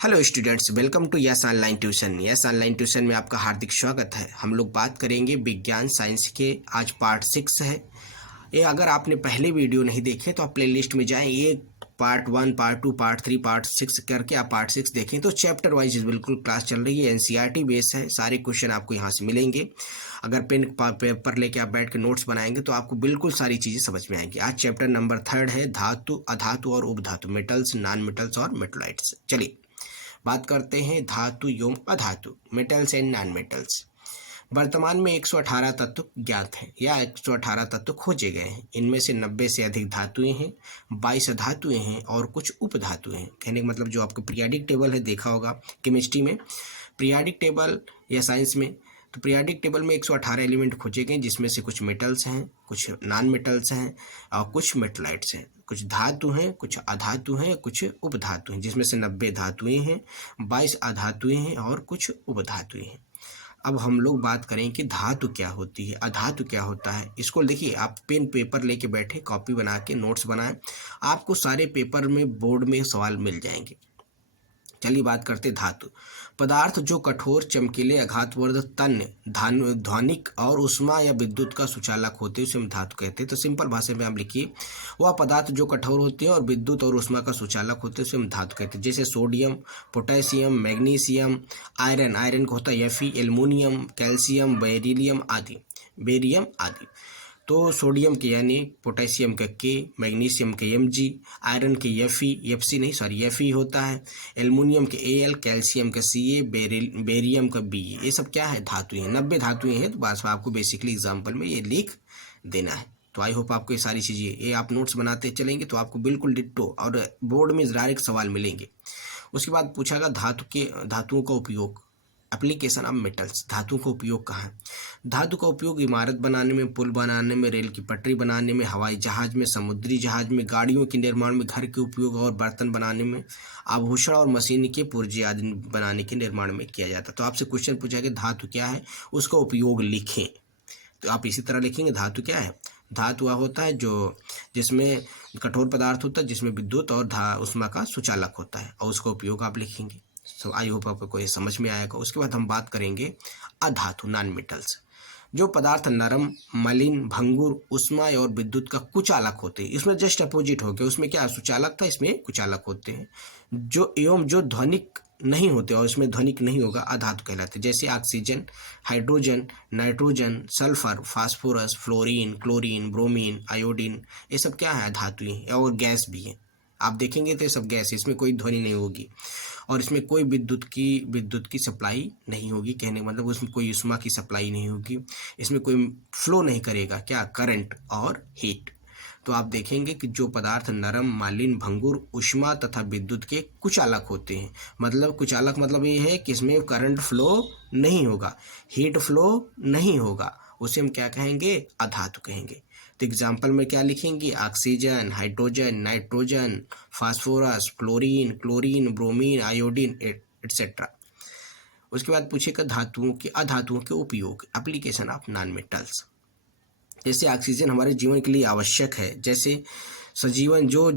Hello students, welcome to यस online tuition. यस online tuition में आपका हार्दिक स्वागत है। हम लोग बात करेंगे विज्ञान साइंस के। आज पार्ट 6 है ये। अगर आपने पहले वीडियो नहीं देखे तो आप प्लेलिस्ट में जाएं, ये पार्ट 1, पार्ट 2, पार्ट 3, पार्ट 6 करके आप पार्ट 6 देखें तो चैप्टर वाइज बिल्कुल क्लास चल रही है। एनसीईआरटी बेस है, सारे क्वेश्चन आपको यहाँ से मिलेंगे। अगर पेन पेपर लेके आप बैठ के नोट्स बनाएंगे तो आपको बिल्कुल सारी चीज़ें समझ में आएंगी। आज चैप्टर नंबर 3 है धातु, अधातु और उपधातु, मेटल्स, नॉन मेटल्स और मेटलाइट्स। चलिए बात करते हैं धातु एवं अधातु, मेटल्स एंड नॉन मेटल्स। वर्तमान में 118 तत्व ज्ञात हैं या 118 तत्व खोजे गए हैं। इनमें से 90 से अधिक धातुएं हैं, 22 अधातुएं हैं और कुछ उपधातुएं हैं। कहने का मतलब जो आपको पीरियाडिक टेबल है देखा होगा केमिस्ट्री में, पीरियाडिक टेबल या साइंस में, तो पीरियाडिक टेबल में 118 एलिमेंट खोजे गए जिसमें से कुछ मेटल्स हैं, कुछ नॉन मेटल्स हैं और कुछ मेटलाइट्स हैं। कुछ धातु हैं, कुछ अधातु हैं, कुछ उपधातु हैं, जिसमें से 90 धातुएं हैं, 22 अधातुएं हैं और कुछ उपधातुएं हैं। अब हम लोग बात करें कि धातु क्या होती है, अधातु क्या होता है। इसको देखिए, आप पेन पेपर लेके बैठे, कॉपी बना के नोट्स बनाएं, आपको सारे पेपर में बोर्ड में सवाल मिल जाएंगे। चलिए बात करते धातु। पदार्थ जो कठोर, चमकीले, आघातवर्धक, तन्य, ध्वनिक और उष्मा या विद्युत का सुचालक होते हैं उसे हम धातु कहते हैं। तो सिंपल भाषा में आप लिखिए, वह पदार्थ जो कठोर होते हैं और विद्युत और उष्मा का सुचालक होते हैं उसे हम धातु कहते हैं। जैसे सोडियम, पोटेशियम, मैग्नीशियम, आयरन को होता है Fe, एल्युमिनियम, कैल्शियम, बेरिलियम आदि, बेरियम आदि। तो सोडियम के यानी पोटेशियम का के, मैग्नीशियम के Mg, आयरन के Fe होता है, एल्युमिनियम के Al, कैल्शियम का Ca, बेरियम का Be। ये सब क्या है, धातुएं हैं। 90 धातुएं हैं। तो बस आपको बेसिकली एग्जाम्पल में ये लिख देना है। तो आई होप आपको ये सारी चीज़ें, ये आप नोट्स बनाते चलेंगे तो आपको बिल्कुल डिट्टो और बोर्ड में डायरेक्ट सवाल मिलेंगे। उसके बाद पूछा गया धातुओं का उपयोग, एप्लीकेशन ऑफ मेटल्स। धातु का उपयोग कहाँ है? धातु का उपयोग इमारत बनाने में, पुल बनाने में, रेल की पटरी बनाने में, हवाई जहाज में, समुद्री जहाज में, गाड़ियों के निर्माण में, घर के उपयोग और बर्तन बनाने में, आभूषण और मशीन के पुर्जे आदि बनाने के निर्माण में किया जाता है। तो आपसे क्वेश्चन पूछा कि धातु क्या है, उसका उपयोग लिखें। तो आप इसी तरह लिखेंगे, धातु क्या है? धातु वह होता है जो जिसमें कठोर पदार्थ होता है, जिसमें विद्युत और उष्मा का सुचालक होता है, और उसका उपयोग आप लिखेंगे। सो आई होप आपको ये समझ में आएगा। उसके बाद हम बात करेंगे अधातु, नॉन मेटल्स। जो पदार्थ नरम, मलिन, भंगुर, उष्मा और विद्युत का कुचालक होते हैं। इसमें जस्ट अपोजिट हो गया, उसमें क्या सुचालक था, इसमें कुचालक होते हैं। जो ध्वनिक नहीं होते और इसमें ध्वनिक नहीं होगा, अधातु कहलाते हैं। जैसे oxygen, hydrogen, nitrogen, sulphur, phosphorus, fluorine, chlorine, bromine, iodine, ये सब क्या है, धातु हैं और गैस भी है। आप देखेंगे तो ये सब गैस, इसमें कोई ध्वनि नहीं होगी और इसमें कोई विद्युत की सप्लाई नहीं होगी। कहने का मतलब उसमें कोई उष्मा की सप्लाई नहीं होगी, इसमें कोई फ्लो नहीं करेगा, क्या, करंट और हीट। तो आप देखेंगे कि जो पदार्थ नरम, मालिन, भंगुर, उष्मा तथा विद्युत के कुचालक होते हैं, मतलब कुचालक मतलब ये है कि इसमें करंट फ्लो नहीं होगा, हीट फ्लो नहीं होगा, उसे हम क्या कहेंगे, अधातु कहेंगे। तो एग्जाम्पल में क्या लिखेंगे, oxygen, hydrogen, nitrogen, phosphorus, fluorine, chlorine, bromine, iodine etcetera. उसके बाद पूछेगा अधातुओं के उपयोग, एप्लीकेशन ऑफ नॉन मेटल्स। जैसे ऑक्सीजन हमारे जीवन के लिए आवश्यक है। जैसे सजीवन जो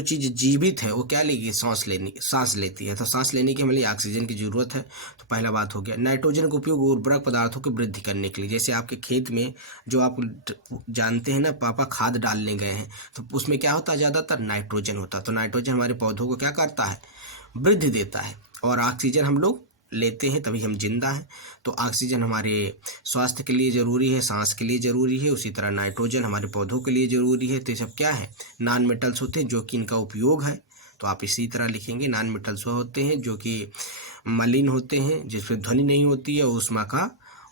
चीज़ जीवित है वो क्या लेगी, सांस लेती है। तो सांस लेने के लिए ऑक्सीजन की जरूरत है। तो पहला बात हो गया। नाइट्रोजन का उपयोग उर्वरक पदार्थों की वृद्धि करने के लिए। जैसे आपके खेत में जो आप जानते हैं ना, पापा खाद डालने गए हैं तो उसमें क्या होता है, ज़्यादातर नाइट्रोजन होता है। तो नाइट्रोजन हमारे पौधों को क्या करता है, वृद्धि देता है। और ऑक्सीजन हम लोग लेते हैं तभी हम जिंदा हैं। तो ऑक्सीजन हमारे स्वास्थ्य के लिए ज़रूरी है, सांस के लिए ज़रूरी है। उसी तरह नाइट्रोजन हमारे पौधों के लिए ज़रूरी है। तो ये सब क्या है, नॉन मेटल्स होते हैं जो कि इनका उपयोग है। तो आप इसी तरह लिखेंगे, नॉन मेटल्स वो होते हैं जो कि मलिन होते हैं, जिसमें ध्वनि नहीं होती है,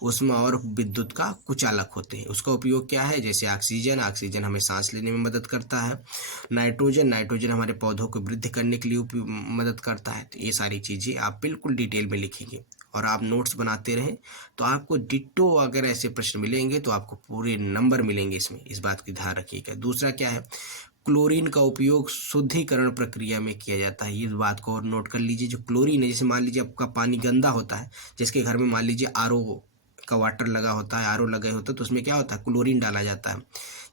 उष्मा और विद्युत का कुचालक होते हैं। उसका उपयोग क्या है, जैसे ऑक्सीजन हमें सांस लेने में मदद करता है। नाइट्रोजन हमारे पौधों को वृद्धि करने के लिए मदद करता है। तो ये सारी चीज़ें आप बिल्कुल डिटेल में लिखेंगे और आप नोट्स बनाते रहें तो आपको डिट्टो अगर ऐसे प्रश्न मिलेंगे तो आपको पूरे नंबर मिलेंगे इसमें, इस बात की ध्यान रखिएगा। दूसरा क्या है, क्लोरीन का उपयोग शुद्धिकरण प्रक्रिया में किया जाता है। इस बात को और नोट कर लीजिए। जो क्लोरीन है, जैसे मान लीजिए आपका पानी गंदा होता है, जिसके घर में मान लीजिए आरओ का वाटर लगा होता है, आरओ लगे होता है, तो उसमें क्या होता है, क्लोरीन डाला जाता है।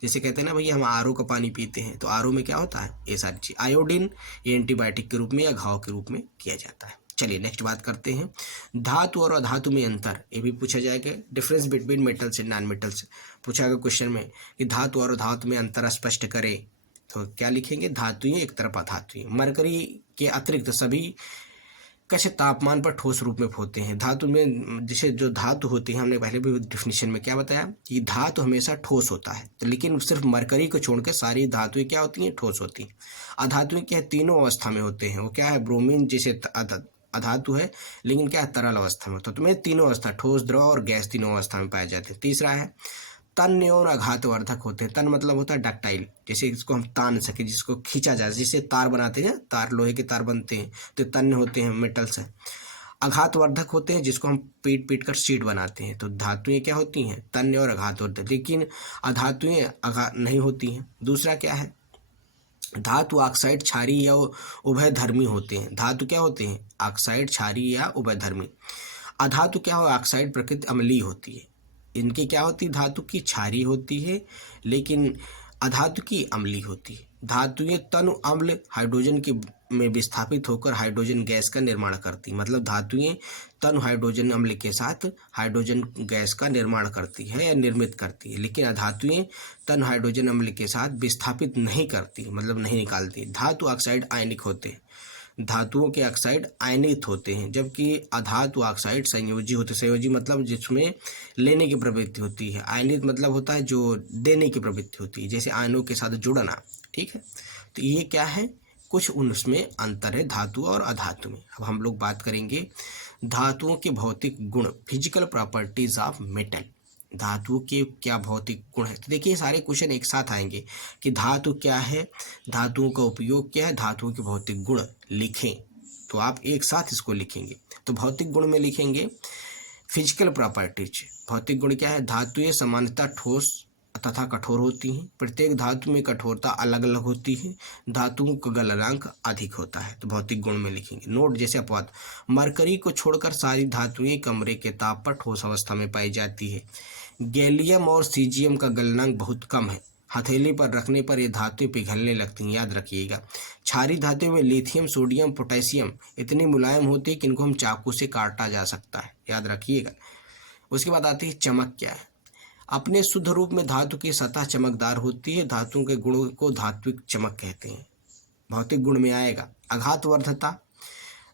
जैसे कहते हैं ना भैया हम आरओ का पानी पीते हैं, तो आरओ में क्या होता है, ये सारी चीज। आयोडीन ये एंटीबायोटिक के रूप में या घाव के रूप में किया जाता है। चलिए नेक्स्ट बात करते हैं, धातु और अधातु में अंतर, ये भी पूछा जाएगा। Difference between metals and non metals पूछा गया क्वेश्चन में कि धातु और धातु में अंतर स्पष्ट करें, तो क्या लिखेंगे, धातुएं एक तरफ अधातुएं। मरकरी के अतिरिक्त सभी कैसे तापमान पर ठोस रूप में होते हैं। धातु में जैसे जो धातु होती है, हमने पहले भी डिफिनेशन में क्या बताया कि धातु हमेशा ठोस होता है, तो लेकिन सिर्फ मरकरी को छोड़कर सारी धातुएं क्या होती हैं, ठोस होती हैं। अधातुएं क्या है, तीनों अवस्था में होते हैं। वो क्या है, ब्रोमीन जैसे अधातु है, लेकिन क्या है, तरल अवस्था में होता है। तो मैं तीनों अवस्था, ठोस, द्रव और गैस, तीनों अवस्था में पाए जाते हैं। तीसरा है तन्य और आघातवर्धक होते हैं। तन मतलब होता है डक्टाइल, जैसे इसको हम तान सके, जिसको खींचा जाए, जिससे तार बनाते हैं, तार लोहे के तार बनते हैं, तो तन्य होते हैं, मेटल्स हैं। आघातवर्धक होते हैं, जिसको हम पीट पीट कर शीट बनाते हैं। तो धातुएं क्या होती हैं, तन्य और आघातवर्धक, लेकिन अधातुएं नहीं होती हैं। दूसरा क्या है, धातु ऑक्साइड, क्षारीय या उभयधर्मी होते हैं। धातु क्या होते हैं, ऑक्साइड, क्षारीय या उभयधर्मी। अधातु क्या हो, ऑक्साइड प्रकृति अम्लीय होती है। इनकी क्या होती है, धातु की क्षारीय होती है, लेकिन अधातु की अम्लीय होती है। धातुएं तनु अम्ल हाइड्रोजन के में विस्थापित होकर हाइड्रोजन गैस का निर्माण करती, मतलब धातुएं तनु हाइड्रोजन अम्ल के साथ हाइड्रोजन गैस का निर्माण करती है या निर्मित करती है, लेकिन अधातुएं तनु हाइड्रोजन अम्ल के साथ विस्थापित नहीं करती, मतलब नहीं निकालती। धातु ऑक्साइड आयनिक होते हैं। धातुओं के ऑक्साइड आयनित होते हैं, जबकि अधातु ऑक्साइड संयोजी होते हैं। संयोजी मतलब जिसमें लेने की प्रवृत्ति होती है, आयनित मतलब होता है जो देने की प्रवृत्ति होती है, जैसे आयनों के साथ जुड़ना। ठीक है, तो ये क्या है, कुछ उनमें अंतर है धातु और अधातु में। अब हम लोग बात करेंगे धातुओं के भौतिक गुण, फिजिकल प्रॉपर्टीज ऑफ मेटल। धातु के क्या भौतिक गुण है, तो देखिए सारे क्वेश्चन एक साथ आएंगे कि धातु क्या है, धातुओं का उपयोग क्या है, धातुओं के भौतिक गुण लिखें, तो आप एक साथ इसको लिखेंगे। तो भौतिक गुण में लिखेंगे फिजिकल प्रॉपर्टीज। भौतिक गुण क्या है, धातुएं सामान्यतः ठोस तथा कठोर होती हैं। प्रत्येक धातु में कठोरता अलग अलग होती है। धातुओं का गलनांक अधिक होता है, तो भौतिक गुण में लिखेंगे। नोट जैसे अपवाद, मरकरी को छोड़कर सारी धातुएं कमरे के ताप पर ठोस अवस्था में पाई जाती है। गैलियम और सीजियम का गलनांक बहुत कम है। हथेली पर रखने पर ये धातुएं पिघलने लगती हैं, याद रखिएगा। क्षारीय धातुओं में लिथियम, सोडियम, पोटेशियम इतनी मुलायम होती है कि इनको हम चाकू से काटा जा सकता है, याद रखिएगा। उसके बाद आती है चमक क्या है, अपने शुद्ध रूप में धातु की सतह चमकदार होती है। धातुओं के गुणों को धात्विक चमक कहते हैं। भौतिक गुण में आएगा आघातवर्धता,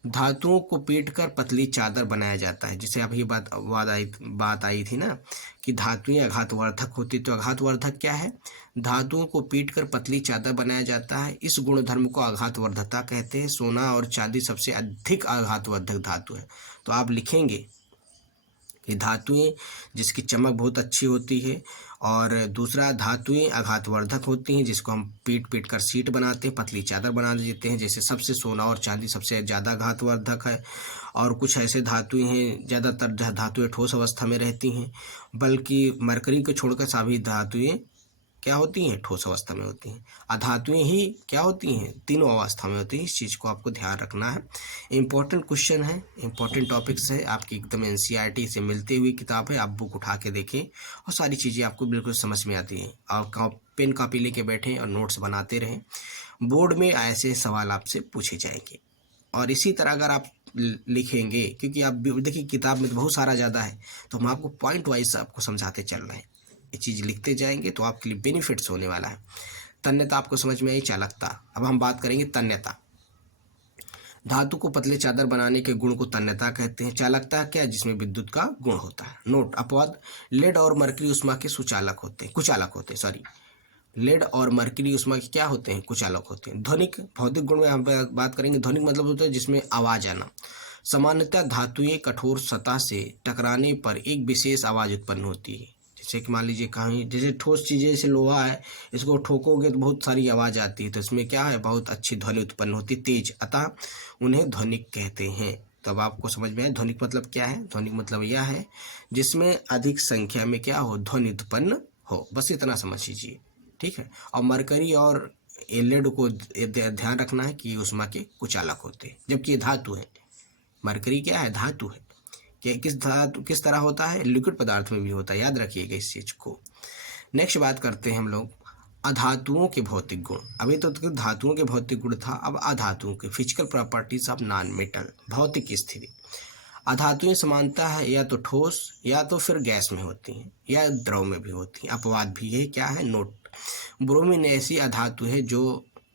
धातुओं को पीटकर पतली चादर बनाया जाता है। जैसे अभी बात आई थी ना कि धातुएं आघातवर्धक होती, तो आघातवर्धक क्या है, धातुओं को पीटकर पतली चादर बनाया जाता है। इस गुणधर्म को आघातवर्धकता कहते हैं। सोना और चांदी सबसे अधिक आघातवर्धक धातु है, तो आप लिखेंगे कि धातुएं जिसकी चमक बहुत अच्छी होती है, और दूसरा धातुएं आघातवर्धक होती हैं, जिसको हम पीट पीट कर सीट बनाते हैं, पतली चादर बना देते हैं। जैसे सबसे सोना और चांदी सबसे ज़्यादा आघातवर्धक है, और कुछ ऐसे धातुएं हैं, ज़्यादातर धातुएं ठोस अवस्था में रहती हैं, बल्कि मरकरी को छोड़कर सभी धातुएं क्या होती हैं, ठोस अवस्था में होती हैं। अधातुएं ही क्या होती हैं, तीनों अवस्था में होती हैं। इस चीज़ को आपको ध्यान रखना है। इंपॉर्टेंट क्वेश्चन है, इंपॉर्टेंट टॉपिक्स है, आपकी एकदम एनसीईआरटी से मिलती हुई किताब है। आप बुक उठा के देखें और सारी चीज़ें आपको बिल्कुल समझ में आती हैं। और पेन कॉपी लेके बैठें और नोट्स बनाते रहें। बोर्ड में ऐसे सवाल आपसे पूछे जाएंगे, और इसी तरह अगर आप लिखेंगे, क्योंकि आप देखिए किताब में तो बहुत सारा ज़्यादा है, तो हम आपको पॉइंट वाइज आपको समझाते चल रहे हैं। ये चीज़ लिखते जाएंगे तो आपके लिए बेनिफिट्स होने वाला है। तन्यता आपको समझ में आई, चालकता। अब हम बात करेंगे तन्यता। धातु को पतले चादर बनाने के गुण को तन्यता कहते हैं। चालकता क्या, जिसमें विद्युत का गुण होता है। नोट अपवाद, लेड और मरकरी उष्मा के कुचालक होते हैं। लेड और मरकरी उष्मा के क्या होते हैं, कुचालक होते हैं। ध्वनिक, भौतिक गुण में हम बात करेंगे। ध्वनिक मतलब होता है जिसमें आवाज आना। सामान्यतः धातुएं कठोर सतह से टकराने पर एक विशेष आवाज उत्पन्न होती है। जैसे कि मान लीजिए कहीं जैसे ठोस चीज़ें, जैसे लोहा है, इसको ठोकोगे तो बहुत सारी आवाज़ आती है, तो इसमें क्या है, बहुत अच्छी ध्वनि उत्पन्न होती है, तेज, अतः उन्हें ध्वनिक कहते हैं। तो अब आपको समझ में आए ध्वनिक मतलब क्या है। ध्वनिक मतलब यह है जिसमें अधिक संख्या में क्या हो, ध्वनि उत्पन्न हो, बस इतना समझ लीजिए। ठीक है, और मरकरी और लेड को ध्यान रखना है कि उष्मा के कुचालक होते हैं, जबकि ये धातु है। मरकरी क्या है, धातु है। कि किस तरह होता है, लिक्विड पदार्थ में भी होता है, याद रखिएगा इस चीज को। नेक्स्ट बात करते हैं हम लोग अधातुओं के भौतिक गुण। अभी तो धातुओं के भौतिक गुण था, अब अधातुओं के physical properties of non metal, भौतिक स्थिति। अधातुएं समानता है या तो ठोस या तो फिर गैस में होती हैं या द्रव में भी होती हैं। अपवाद भी है, क्या है, नोट। ब्रोमीन ऐसी अधातु है जो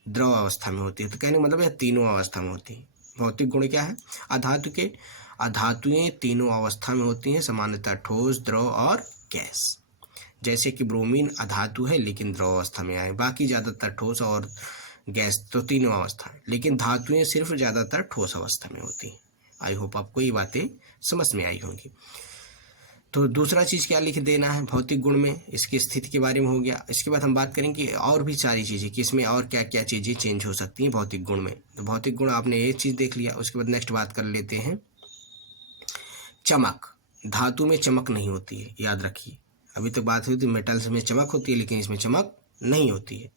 द्रव अवस्था में होती है, तो कहने मतलब यह तीनों अवस्था में होती है। भौतिक गुण क्या है अधातु के, अधातुएं तीनों अवस्था में होती हैं, सामान्यतः ठोस, द्रव और गैस। जैसे कि ब्रोमीन अधातु है लेकिन द्रव अवस्था में आए, बाकी ज़्यादातर ठोस और गैस, तो तीनों अवस्था है, लेकिन धातुएं सिर्फ ज़्यादातर ठोस अवस्था में होती हैं। आई होप आपको ये बातें समझ में आई होंगी। तो दूसरा चीज़ क्या लिख देना है भौतिक गुण में, इसकी स्थिति के बारे में हो गया। इसके बाद हम बात करेंगे और भी सारी चीज़ें कि इसमें और क्या क्या चीज़ें चेंज हो सकती हैं भौतिक गुण में। तो भौतिक गुण आपने ये चीज़ देख लिया। उसके बाद नेक्स्ट बात कर लेते हैं चमक। धातु में चमक नहीं होती है, याद रखिए। अभी तक बात हुई थी मेटल्स में चमक होती है, लेकिन इसमें चमक नहीं होती है।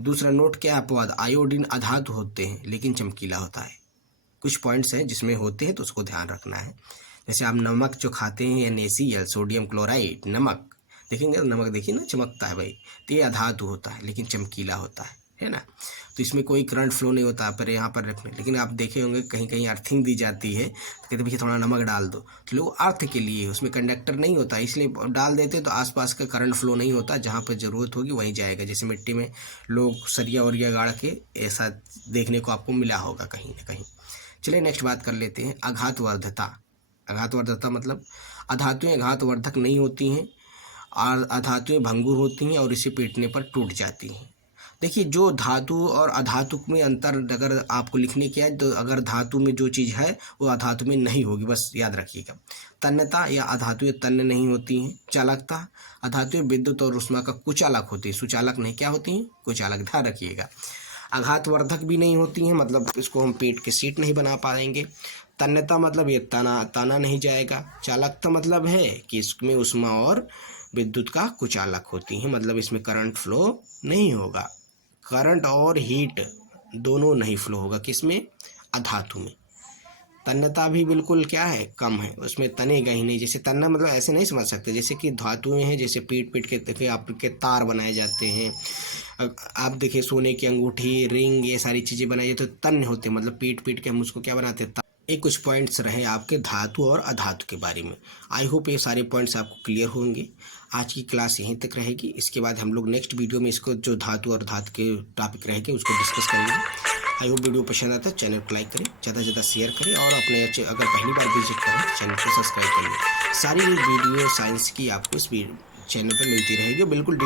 दूसरा नोट क्या है, अपवाद। आयोडीन अधातु होते हैं लेकिन चमकीला होता है। कुछ पॉइंट्स हैं जिसमें होते हैं तो उसको ध्यान रखना है। जैसे आप नमक जो खाते हैं NaCl, सोडियम क्लोराइड, नमक देखेंगे, नमक देखिए ना चमकता है भाई, तो ये अधातु होता है लेकिन चमकीला होता है ना। तो इसमें कोई करंट फ्लो नहीं होता पर यहाँ पर रखने। लेकिन आप देखे होंगे कहीं कहीं अर्थिंग दी जाती है तो कहते भैया थोड़ा नमक डाल दो, तो लोग अर्थ के लिए, उसमें कंडक्टर नहीं होता इसलिए डाल देते, तो आसपास का करंट फ्लो नहीं होता, जहाँ पर ज़रूरत होगी वहीं जाएगा। जैसे मिट्टी में लोग सरिया वरिया गाड़ के, ऐसा देखने को आपको मिला होगा कहीं ना कहीं। चलिए नेक्स्ट बात कर लेते हैं आघातवर्धता। आघातवर्धता मतलब अधातुएं आघातवर्धक नहीं होती हैं और अधातुएं भंगुर होती हैं और इसे पीटने पर टूट जाती हैं। देखिए जो धातु और अधातु में अंतर अगर आपको लिखने की है तो अगर धातु में जो चीज़ है वो अधातु में नहीं होगी, बस याद रखिएगा। तन्यता या अधातुएं तन्य नहीं होती हैं। चालकता, अधातुएं विद्युत और ऊष्मा का कुचालक होती है, सुचालक नहीं, क्या होती हैं, कुचालक, ध्यान रखिएगा। आघातवर्धक भी नहीं होती हैं, मतलब इसको हम पेट के सीट नहीं बना पाएंगे। तन्यता मतलब ये ताना नहीं जाएगा। चालकता मतलब है कि इसमें ऊष्मा और विद्युत का कुचालक होती हैं, मतलब इसमें करंट फ्लो नहीं होगा। करंट और हीट दोनों नहीं फ्लो होगा, किसमें, अधातु में। तन्यता भी बिल्कुल क्या है, कम है, उसमें तनेगा ही नहीं। जैसे तन्ना मतलब ऐसे नहीं समझ सकते, जैसे कि धातुएं हैं, जैसे पीट के देखिए आपके तार बनाए जाते हैं, आप देखिए सोने की अंगूठी, रिंग, ये सारी चीज़ें बनाई जाती, तो तन्य होते हैं, मतलब पीट के हम उसको क्या बनाते हैं। ये कुछ पॉइंट्स रहे आपके धातु और अधातु के बारे में। आई होप ये सारे पॉइंट्स आपको क्लियर होंगे। आज की क्लास यहीं तक रहेगी। इसके बाद हम लोग नेक्स्ट वीडियो में इसको जो धातु और धातु के टॉपिक रहेंगे उसको डिस्कस करेंगे। आई होप वीडियो पसंद आता है, चैनल को लाइक करें, ज़्यादा से ज़्यादा शेयर करें और अपने अगर पहली बार विजिट करें चैनल को सब्सक्राइब करें। सारी वीडियो साइंस की आपको इस चैनल पर मिलती रहेगी, बिल्कुल